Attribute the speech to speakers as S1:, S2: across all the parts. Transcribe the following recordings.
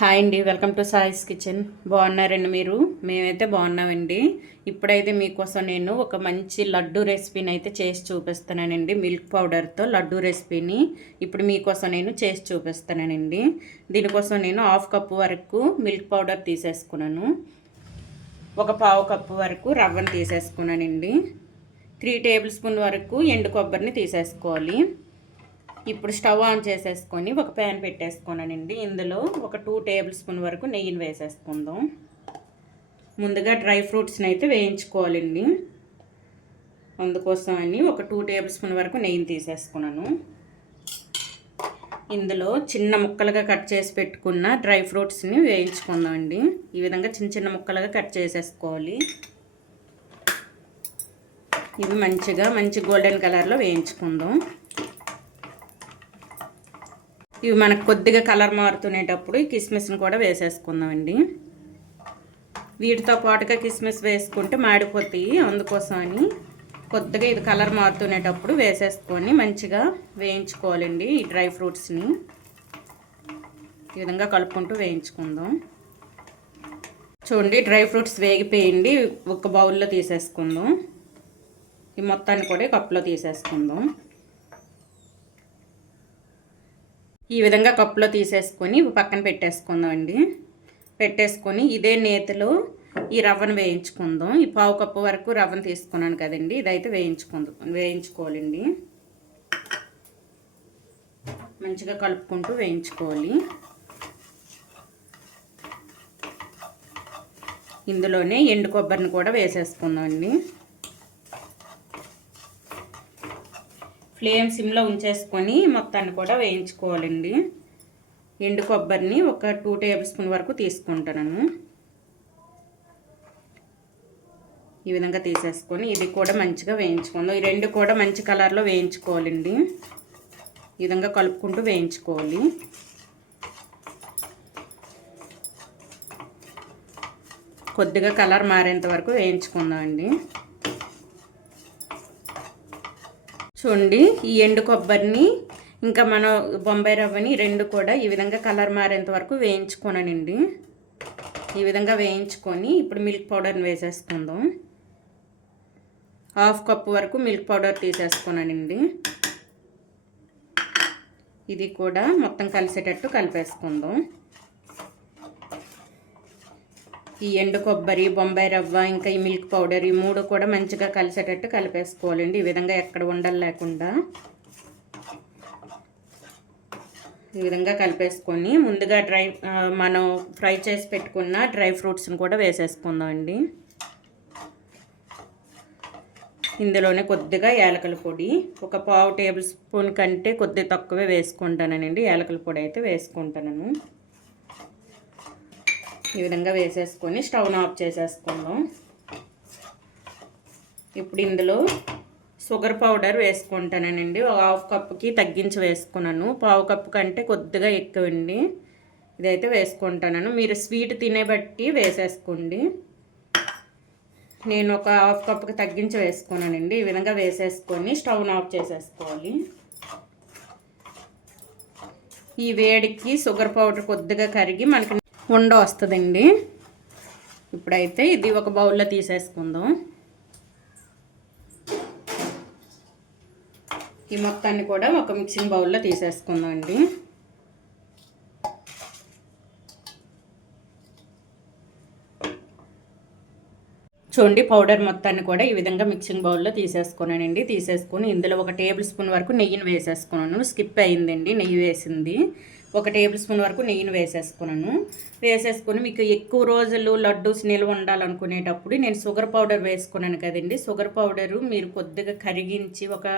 S1: Hi అండి welcome to సాయిస్ kitchen. బాగున్నారండి మీరు? మేమైతే బాగున్నామండి. ఇప్పుడైతే మీకోసం నేను ఒక మంచి లడ్డు రెసిపీని అయితే చేసి చూపిస్తున్నానండి. మిల్క్ పౌడర్తో లడ్డు రెసిపీని ఇప్పుడు మీకోసం నేను చేసి చూపిస్తున్నానండి. దీనికోసం నేను హాఫ్ కప్పు వరకు మిల్క్ పౌడర్ తీసేసుకున్నాను. ఒక పావు కప్పు వరకు రవ్వను తీసేసుకున్నానండి. త్రీ టేబుల్ స్పూన్ వరకు ఎండు కొబ్బరిని తీసేసుకోవాలి. ఇప్పుడు స్టవ్ ఆన్ చేసేసుకొని ఒక ప్యాన్ పెట్టేసుకోనండి. ఇందులో ఒక టూ టేబుల్ స్పూన్ వరకు నెయ్యిని వేసేసుకుందాం. ముందుగా డ్రై ఫ్రూట్స్ని అయితే వేయించుకోవాలండి. అందుకోసం అని ఒక టూ టేబుల్ స్పూన్ వరకు నెయ్యిని తీసేసుకున్నాను. ఇందులో చిన్న ముక్కలుగా కట్ చేసి పెట్టుకున్న డ్రై ఫ్రూట్స్ని వేయించుకుందామండి. ఈ విధంగా చిన్న చిన్న ముక్కలుగా కట్ చేసేసుకోవాలి. ఇవి మంచిగా మంచి గోల్డెన్ కలర్లో వేయించుకుందాం. ఇవి మనకు కొద్దిగా కలర్ మారుతునేటప్పుడు ఈ కిస్మిస్ని కూడా వేసేసుకుందామండి. వీటితో పాటుగా కిస్మిస్ వేసుకుంటే మాడిపోతాయి. అందుకోసం అని కొద్దిగా ఇది కలర్ మారుతునేటప్పుడు వేసేసుకొని మంచిగా వేయించుకోవాలండి ఈ డ్రై ఫ్రూట్స్ని. ఈ విధంగా కలుపుకుంటూ వేయించుకుందాం. చూడండి డ్రై ఫ్రూట్స్ వేగిపోయింది. ఒక బౌల్లో తీసేసుకుందాం. ఈ మొత్తాన్ని కూడా కప్పులో తీసేసుకుందాం. ఈ విధంగా కప్పులో తీసేసుకొని పక్కన పెట్టేసుకుందాం అండి పెట్టేసుకొని ఇదే నేతిలో ఈ రవ్వను వేయించుకుందాం. ఈ పావు కప్పు వరకు రవ్వను తీసుకున్నాను కదండి. ఇదైతే వేయించుకుందాం వేయించుకోవాలండి. మంచిగా కలుపుకుంటూ వేయించుకోవాలి. ఇందులోనే ఎండు కొబ్బరిని కూడా వేసేసుకుందాం అండి ఫ్లేమ్ సిమ్లో ఉంచేసుకొని మొత్తాన్ని కూడా వేయించుకోవాలండి. ఎండు కొబ్బరిని ఒక టూ టేబుల్ స్పూన్ వరకు తీసుకుంటాను ఈ విధంగా తీసేసుకొని ఇది కూడా మంచిగా వేయించుకుందాం. ఈ రెండు కూడా మంచి కలర్లో వేయించుకోవాలండి. ఈ విధంగా కలుపుకుంటూ వేయించుకోవాలి. కొద్దిగా కలర్ మారేంత వరకు వేయించుకుందాం అండి చూడండి ఈ ఎండు కొబ్బరిని ఇంకా మన బొంబాయి రవ్వని రెండు కూడా ఈ విధంగా కలర్ మారేంత వరకు వేయించుకోనండి. ఈ విధంగా వేయించుకొని ఇప్పుడు మిల్క్ పౌడర్ని వేసేసుకుందాం. హాఫ్ కప్పు వరకు మిల్క్ పౌడర్ తీసేసుకున్నానండి ఇది కూడా మొత్తం కలిసేటట్టు కలిపేసుకుందాం. ఈ ఎండు కొబ్బరి బొంబాయి రవ్వ ఇంకా ఈ మిల్క్ పౌడర్ ఈ మూడు కూడా మంచిగా కలిసేటట్టు కలిపేసుకోవాలండి. ఈ విధంగా ఎక్కడ ఉండలు లేకుండా ఈ విధంగా కలిపేసుకొని ముందుగా డ్రై మనం ఫ్రై చేసి పెట్టుకున్న డ్రై ఫ్రూట్స్ని కూడా వేసేసుకుందాం అండి ఇందులోనే కొద్దిగా యాలకల పొడి ఒక పావు టేబుల్ స్పూన్ కంటే కొద్దిగా తక్కువే వేసుకుంటానండి యాలకల పొడి అయితే వేసుకుంటాను ఈ విధంగా వేసేసుకొని స్టవ్ను ఆఫ్ చేసేసుకుందాం. ఇప్పుడు ఇందులో షుగర్ పౌడర్ వేసుకుంటానండి. ఒక హాఫ్ కప్కి తగ్గించి వేసుకున్నాను. పావు కప్పు కంటే కొద్దిగా ఎక్కువండి. ఇదైతే వేసుకుంటాను. మీరు స్వీట్ తినే బట్టి వేసేసుకోండి. నేను ఒక హాఫ్ కప్కి తగ్గించి వేసుకున్నానండి. ఈ విధంగా వేసేసుకొని స్టవ్ను ఆఫ్ చేసేసుకోవాలి. ఈ వేడికి షుగర్ పౌడర్ కొద్దిగా కరిగి మనకి ఉండ వస్తుందండి. ఇప్పుడైతే ఇది ఒక బౌల్లో తీసేసుకుందాం. ఈ మొత్తాన్ని కూడా ఒక మిక్సింగ్ బౌల్లో తీసేసుకుందాం అండి చూడండి పౌడర్ మొత్తాన్ని కూడా ఈ విధంగా మిక్సింగ్ బౌల్లో తీసేసుకున్నానండి. తీసేసుకొని ఇందులో ఒక టేబుల్ స్పూన్ వరకు నెయ్యిని వేసేసుకున్నాను. స్కిప్ అయిందండి నెయ్యి వేసింది. ఒక టేబుల్ స్పూన్ వరకు నెయ్యిని వేసేసుకున్నాను. వేసేసుకొని మీకు ఎక్కువ రోజులు లడ్డూస్ నిల్వ ఉండాలనుకునేటప్పుడు నేను షుగర్ పౌడర్ వేసుకున్నాను కదండి. షుగర్ పౌడరు మీరు కొద్దిగా కరిగించి ఒక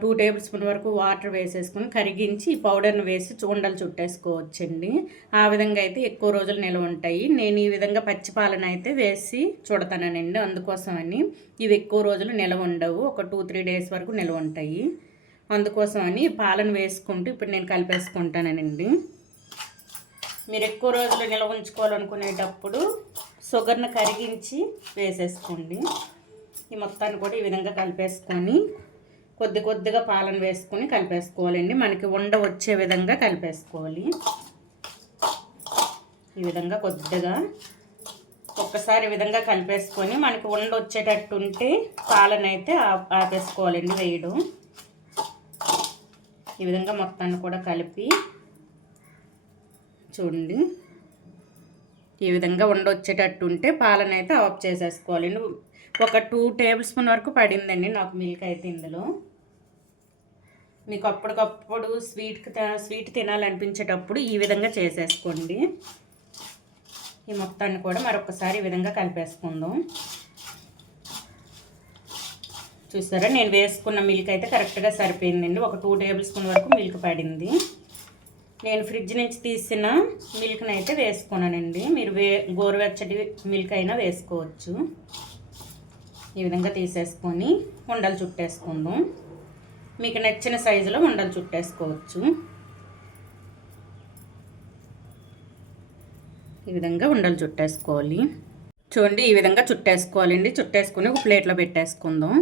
S1: టూ టేబుల్ స్పూన్ వరకు వాటర్ వేసేసుకొని కరిగించి ఈ పౌడర్ను వేసి ఉండలు చుట్టేసుకోవచ్చండి. ఆ విధంగా అయితే ఎక్కువ రోజులు నిల్వ ఉంటాయి. నేను ఈ విధంగా పచ్చిపాలన అయితే వేసి చూడతానండి. అందుకోసమని ఇవి ఎక్కువ రోజులు నిల్వ ఉండవు. ఒక టూ త్రీ డేస్ వరకు నిల్వ ఉంటాయి. అందుకోసం అని పాలను వేసుకుంటూ ఇప్పుడు నేను కలిపేసుకుంటానండి. మీరు ఎక్కువ రోజులు నిల్వ ఉంచుకోవాలనుకునేటప్పుడు షుగర్ని కరిగించి వేసేసుకోండి. ఈ మొత్తాన్ని కూడా ఈ విధంగా కలిపేసుకొని కొద్ది కొద్దిగా పాలను వేసుకొని కలిపేసుకోవాలండి. మనకి ఉండ వచ్చే విధంగా కలిపేసుకోవాలి. ఈ విధంగా కొద్దిగా ఒక్కసారి విధంగా కలిపేసుకొని మనకి ఉండ వచ్చేటట్టు ఉంటే పాలనైతే ఆ- ఆపేసుకోవాలండి వేయడం. ఈ విధంగా మొత్తాన్ని కూడా కలిపి చూడండి. ఈ విధంగా ఉండొచ్చేటట్టు ఉంటే పాలనైతే ఆఫ్ చేసేసుకోవాలి. ఒక టూ టేబుల్ స్పూన్ వరకు పడిందండి నాకు మిల్క్ అయితే ఇందులో. మీకు అప్పటికప్పుడు స్వీట్ స్వీట్ తినాలనిపించేటప్పుడు ఈ విధంగా చేసేసుకోండి. ఈ మొత్తాన్ని కూడా మరొకసారి ఈ విధంగా కలిపేసుకుందాం. చూసారా? నేను వేసుకున్న మిల్క్ అయితే కరెక్ట్గా సరిపోయిందండి. ఒక టూ టేబుల్ స్పూన్ వరకు మిల్క్ పడింది. నేను ఫ్రిడ్జ్ నుంచి తీసిన మిల్క్ని అయితే వేసుకున్నానండి. మీరు వే గోరువెచ్చటి మిల్క్ అయినా వేసుకోవచ్చు. ఈ విధంగా తీసేసుకొని ఉండలు చుట్టేసుకుందాం. మీకు నచ్చిన సైజులో ఉండలు చుట్టేసుకోవచ్చు. ఈ విధంగా ఉండలు చుట్టేసుకోవాలి. చూడండి ఈ విధంగా చుట్టేసుకోవాలండి. చుట్టేసుకొని ఒక ప్లేట్లో పెట్టేసుకుందాం.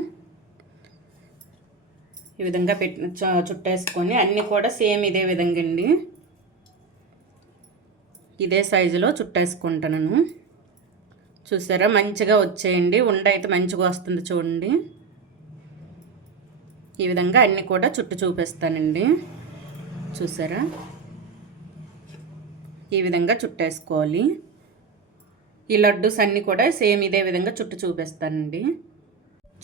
S1: ఈ విధంగా పెట్టి చుట్టేసుకొని అన్నీ కూడా సేమ్ ఇదే విధంగా అండి. ఇదే సైజులో చుట్టేసుకుంటాను చూసారా? మంచిగా వచ్చేయండి. ఉండ అయితే మంచిగా వస్తుంది చూడండి. ఈ విధంగా అన్నీ కూడా చుట్టు చూపిస్తానండి. చూసారా? ఈ విధంగా చుట్టేసుకోవాలి. ఈ లడ్డూస్ అన్నీ కూడా సేమ్ ఇదే విధంగా చుట్టు చూపిస్తానండి.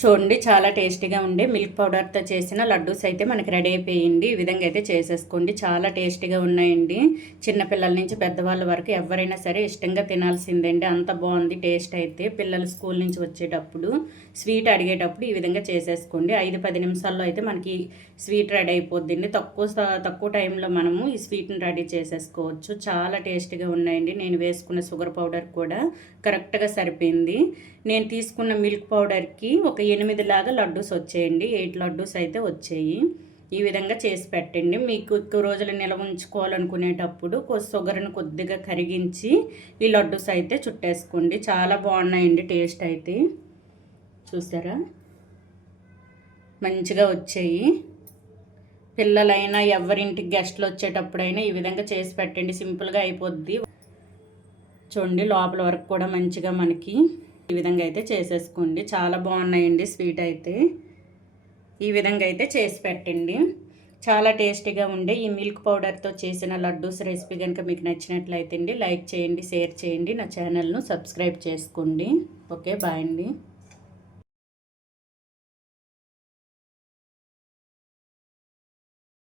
S1: చూడండి చాలా టేస్టీగా ఉండే. మిల్క్ పౌడర్తో చేసిన లడ్డూస్ అయితే మనకి రెడీ అయిపోయింది. ఈ విధంగా అయితే చేసేసుకోండి. చాలా టేస్టీగా ఉన్నాయండి. చిన్నపిల్లల నుంచి పెద్దవాళ్ళ వరకు ఎవరైనా సరే ఇష్టంగా తినాల్సిందండి. అంత బాగుంది టేస్ట్ అయితే. పిల్లలు స్కూల్ నుంచి వచ్చేటప్పుడు స్వీట్ అడిగేటప్పుడు ఈ విధంగా చేసేసుకోండి. ఐదు పది నిమిషాల్లో అయితే మనకి స్వీట్ రెడీ అయిపోద్దండి. తక్కువ స- తక్కువ టైంలో మనము ఈ స్వీట్ని రెడీ చేసేసుకోవచ్చు. చాలా టేస్టీగా ఉన్నాయండి. నేను వేసుకున్న షుగర్ పౌడర్ కూడా కరెక్ట్గా సరిపోయింది. నేను తీసుకున్న మిల్క్ పౌడర్కి ఒక ఎనిమిది లాగా లడ్డూస్ వచ్చేయండి. ఎయిట్ లడ్డూస్ అయితే వచ్చాయి. ఈ విధంగా చేసి పెట్టండి. మీకు ఎక్కువ రోజులు నిల్వ ఉంచుకోవాలనుకునేటప్పుడు కొ- షుగర్ని కొద్దిగా కరిగించి ఈ లడ్డూస్ అయితే చుట్టేసుకోండి. చాలా బాగున్నాయండి టేస్ట్ అయితే. చూసారా? మంచిగా వచ్చాయి. పిల్లలైనా ఎవరింటికి గెస్ట్లు వచ్చేటప్పుడైనా ఈ విధంగా చేసి పెట్టండి. సింపుల్గా అయిపోద్ది. చూడండి లోపల వరకు కూడా మంచిగా మనకి ఈ విధంగా అయితే చేసేసుకోండి. చాలా బాగున్నాయండి స్వీట్ అయితే. ఈ విధంగా అయితే చేసి పెట్టండి. చాలా టేస్టీగా ఉండే ఈ మిల్క్ పౌడర్తో చేసిన లడ్డూస్ రెసిపీ కనుక మీకు నచ్చినట్లయితే అండి లైక్ చేయండి షేర్ చేయండి. నా ఛానల్ను సబ్స్క్రైబ్ చేసుకోండి. ఓకే బాయ్ అండి.